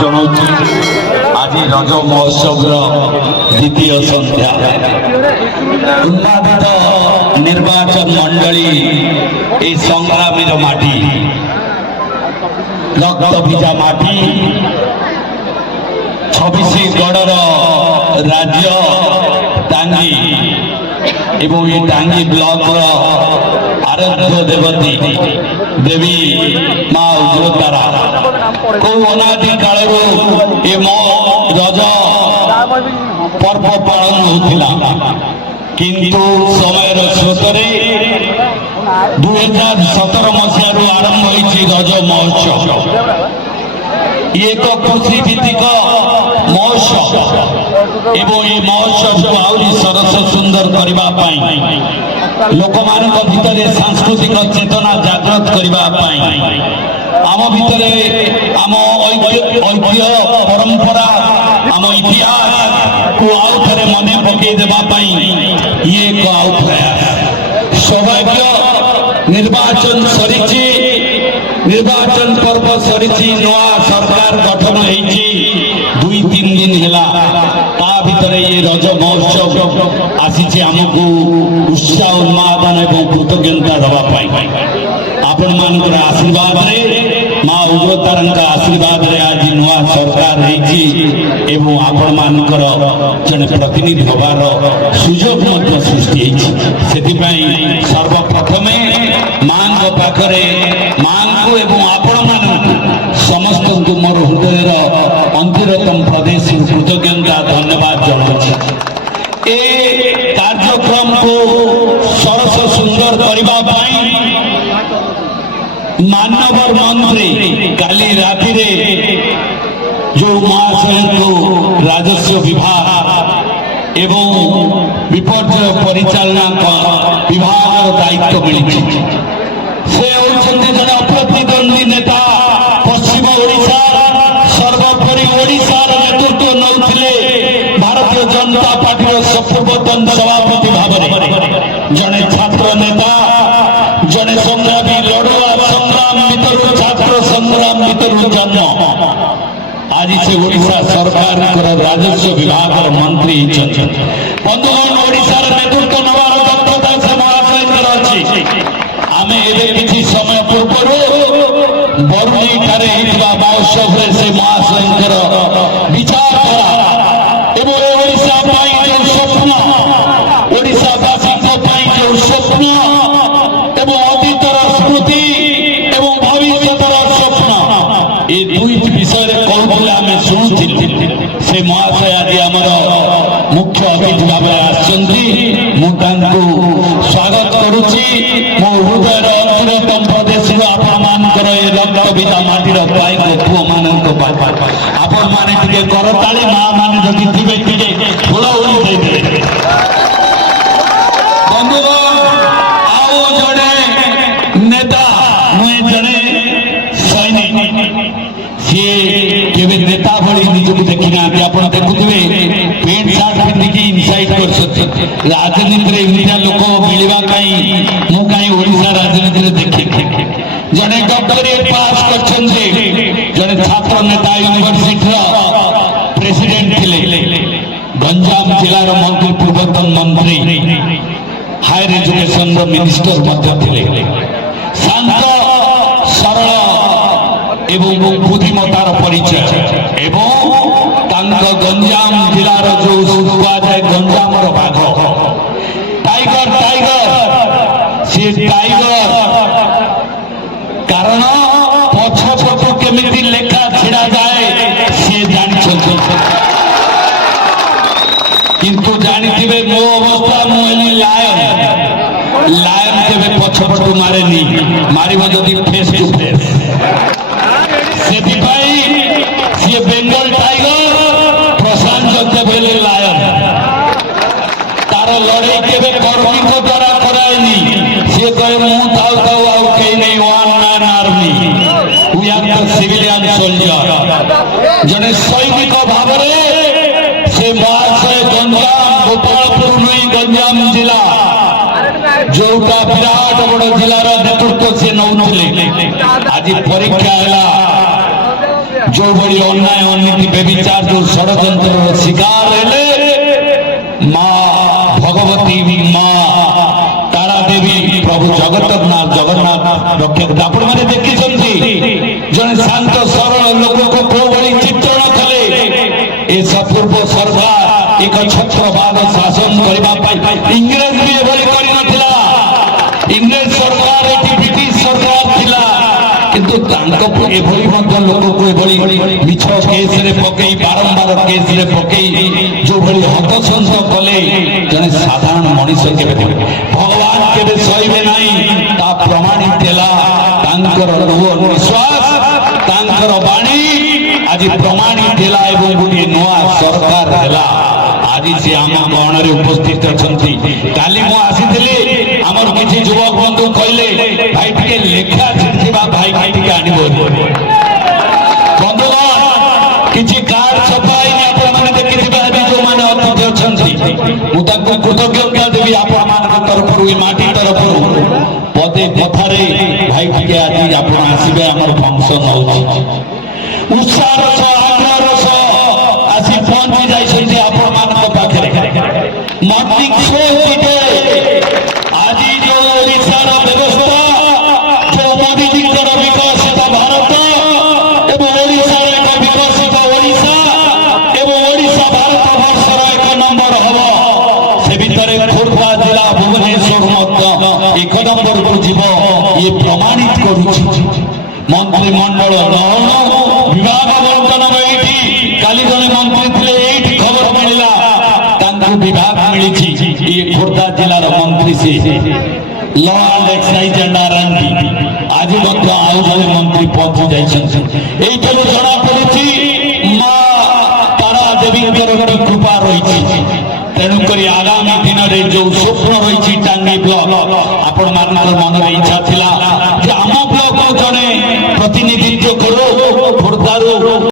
जनाऊँ आज रज महोत्सव द्वितीय संध्या उन्मादित निर्वाचन मंडली ए संग्रामी माटी रक्त भिजा माटी 26 गढ़र राज्य टांगी एवं ये टांगी ब्लॉक आराध्य देवती देवी माँ उग्रतारा को अनादि काल रज पर्व पालन होता किंतु समय स्रोत 2017 मसीह आरंभ होती रज महोत्सव एक कृषि भित्तिक महोत्सव एवं ये महोत्सव को आहरी सरस सुंदर करने लोक मान भितर सांस्कृतिक चेतना जागृत करने आम भितर आम ऐतिह्य परंपरा आम इतिहास को आउ थे मन पकई देवाई ये एक आउ प्रयास सौभाग्य निर्वाचन सरी निर्वाचन पर्व सरी नवा सरकार गठन हो 2-3 दिन है भितर ये रज महोत्सव आसी आमको उत्साह उन्मादन और कृतज्ञता दवाई आपण मान आशीर्वाद माँ उग्रतारा आशीर्वाद आज नुआ सरकार एवं आपण मान जन प्रतिनिधि हबार सुजोग सृष्टि से सर्वप्रथम माँ पाखरे माँ को एवं आपण मान समस्त मोर हृदय अंतरतम प्रदेश कृतज्ञता धन्यवाद जनाऊँ ए कार्यक्रम को सरस सुंदर करने मानव मंत्री काली राति जो महाशय को राजस्व विभाग एवं विपर्य परिचालना विभाग दायित्व मिली से होती जन अप्रतिद्वंदी नेता पश्चिम ओडिशा सर्वोपरि ओडिशार नेतृत्व नौथिले भारतीय जनता पार्टी पूर्वतन सभापति भाव जड़े छात्र नेता जड़े संग्रामी लड़ुआ संग्राम भितर छात्र संग्राम भितर जन्म आज से ओडिशा सरकार राजस्व विभाग मंत्री बंधुगण ओडिशार नेतृत्व नवार दक्षता से महाशय अच्छी आम ए समय पूर्व बरुणी ठारे महोत्सव से महाशय विचार एवं ओडिशा जो स्वप्न ओडिशावासी जो स्वप्न एवं अतीतर स्मृति एवं भविष्यतर स्वप्न ये दुईट विषय कहते आम शुणुली से महाशय आज आमर मुख्य अतिथि भाव स्वागत करुच्ची मो हृदय अंतरतम प्रदेश आपर रक्त भिजा माटीर पाई पुओ मान आपण मैंने करताली माँ मैंने जदि थे फूल उड़ी बंधुगण आओ जड़े नेता मुझे जड़े सैनिक सी केवे नेता भली निजक देखी ना आप देखुवे पेंट सार्ट पिंधिकी इनसाइड कर राजनीति एमती लोक मिलवा मु कहीं ओडिशा राजनीति देखे जड़े डॉक्टरेट पास कर जड़े छात्र नेता यूनिवर्सिटी प्रेसिडेंट थे गंजाम जिलार मंत्री पूर्वतन मंत्री हायर एजुकेशन मिनिस्टर थे शांत सरल एवं बुद्धिमतार परिचय एवं गंजाम जिलार जो कहुए गंजाम बाघ टाइगर टाइगर सी टाइगर कारण पछपटू केमिति लेखा छिड़ा जाए सी जानी किंतु जानी मो अवस्था मुझे लायन लायन के पछपटू मारे मार जदि फेस टू फेस से बेंगल टाइगर प्रशांत बेले लायन तार लड़े के कर्मी द्वारा कराएनी सी कहे मुँह थाउ थाउ आउ कहीं नहीं one man army we are the civilian soldier जड़े सैनिक भाव से महाशय गंजाम गोपालपुर नहीं गंजाम जिला जोटा विराट बड़ जिलार नेतृत्व से नौले आज परीक्षा है ଯୋଉଭଳି ଅନ୍ୟାୟ ଅନୀତି ବ୍ୟଭିଚାର ଯୋଉ ଷଡ଼ଯନ୍ତ୍ରର ଶିକାର ହେଲେ ମା ଭଗବତୀ ମା ତାରା ଦେବୀ ପ୍ରଭୁ ଜଗନ୍ନାଥ ରକ୍ଷକ ଆପଣମାନେ ଦେଖିଛନ୍ତି ଜଣେ ଶାନ୍ତ ସରଳ ଲୋକକୁ କୋଉଭଳି ଚିତ୍ରଣ କଲେ ଏ ପୂର୍ବ ସରକାର ଏକ ଛତ୍ରବାଦ ଶାସନ କରିବା ପାଇଁ ଇଂରେଜ ବି ଏଭଳି କରିନଥିଲା ଇଂରେଜ ସରକାର ଏଠି ବ୍ରିଟିଶ ସରକାର ଥିଲା କିନ୍ତୁ ତାଙ୍କ ଏଭଳି ମଧ୍ୟ ଲୋକକୁ ଏଭଳି ମିଛ କେସରେ ପକେଇ ବାରମ୍ବାର କେସରେ ପକେଇ ଯୋଉଭଳି ହତସନ୍ତ କଲେ ଜଣେ ସାଧାରଣ ମଣିଷ କେବେ ଦେବେ ଭଗବାନ କେବେ ସହିବେ ନାହିଁ ତା ପ୍ରମାଣିତ ହେଲା ତାଙ୍କର ଲୁହ ନିଶ୍ୱାସ ତାଙ୍କର ବାଣୀ ଆଜି ପ୍ରମାଣିତ ହେଲା ଏବଂ ଗୋଟିଏ ନୂଆ ସରକାର ହେଲା ଆଜି ସେ ଆମ ଗହଣରେ ଉପସ୍ଥିତ ଅଛନ୍ତି କାଲି ମୁଁ ଆସିଥିଲି ଆମର କିଛି ଯୁବକ ବନ୍ଧୁ କହିଲେ ଭାଇ ଟିକେ ଲେଖା ଥିବା ଭାଇ ଟିକେ ଆଣିବ ବନ୍ଧୁଗଣ କିଛି କାର୍ଡ ଛପା ହେଇନି ଆପଣମାନେ ଦେଖିଥିବେ ଆଜି ଯୋଉମାନେ ଅତିଥି ଅଛନ୍ତି ମୁଁ ତାଙ୍କୁ କୃତଜ୍ଞତା ଦେବି ଆପଣମାନଙ୍କ ତରଫରୁ ଏ ମାଟି ତରଫରୁ ପଦେ କଥାରେ ଭାଇ ଟିକେ ଆଜି ଆପଣ ଆସିବେ ଆମର ଫଙ୍କସନ ହଉଛି ଉତ୍ସାହର ସହ ଆଗ୍ରହର ସହ ଆସି ପହଞ୍ଚି ଯାଇଛନ୍ତି ଆପଣମାନଙ୍କ ପାଖରେ ମନ୍ତ୍ରୀ ଆଜି ଯୋଉ ଓଡ଼ିଶାର ବ୍ୟବସ୍ଥା ଯୋଉ ମୋଦିଜୀଙ୍କର ବିକଶିତ ଭାରତ ଏବଂ ଓଡ଼ିଶାର ଏକ ବିକଶିତ ଓଡ଼ିଶା ଏବଂ ଓଡ଼ିଶା ଭାରତ ବର୍ଷର 1 ନମ୍ବର ହବ ସେ ଭିତରେ ଖୋର୍ଦ୍ଧା ଜିଲ୍ଲା ଭୁବନେଶ୍ୱର ମଧ୍ୟ 1 ନମ୍ବରକୁ ଯିବ ଇଏ ପ୍ରମାଣିତ କରୁଛି ମନ୍ତ୍ରିମଣ୍ଡଳ ବିଭାଗ ବଣ୍ଟନର ଏଇଠି କାଲି ଜଣେ ମନ୍ତ୍ରୀ ଥିଲେ ଏଇଠି ଖବର ମିଳିଲା ତାଙ୍କୁ ବିଭାଗ ମିଳିଛି ଇଏ ଖୋର୍ଦ୍ଧା ଜିଲ୍ଲାର ମନ୍ତ୍ରୀ ସେ ଲ ଆଣ୍ଡ ଏକ୍ସାଇଜ ଆଣ୍ଡ ଆରଏଣ୍ଡି ଆଜି ମଧ୍ୟ ଆଉ ଜଣେ ମନ୍ତ୍ରୀ ପହଞ୍ଚି ଯାଇଛନ୍ତି ଏଇଠାରୁ ଜଣା ପଡୁଛି ମା ତାରା ଦେବୀଙ୍କର ଗୋଟେ କୃପା ରହିଛି ତେଣୁକରି ଆଗାମୀ ଦିନରେ ଯୋଉ ସ୍ୱପ୍ନ ରହିଛି ଟାଙ୍ଗୀ ବ୍ଲକ ଆପଣମାନଙ୍କ ମନରେ ଇଚ୍ଛା ଥିଲା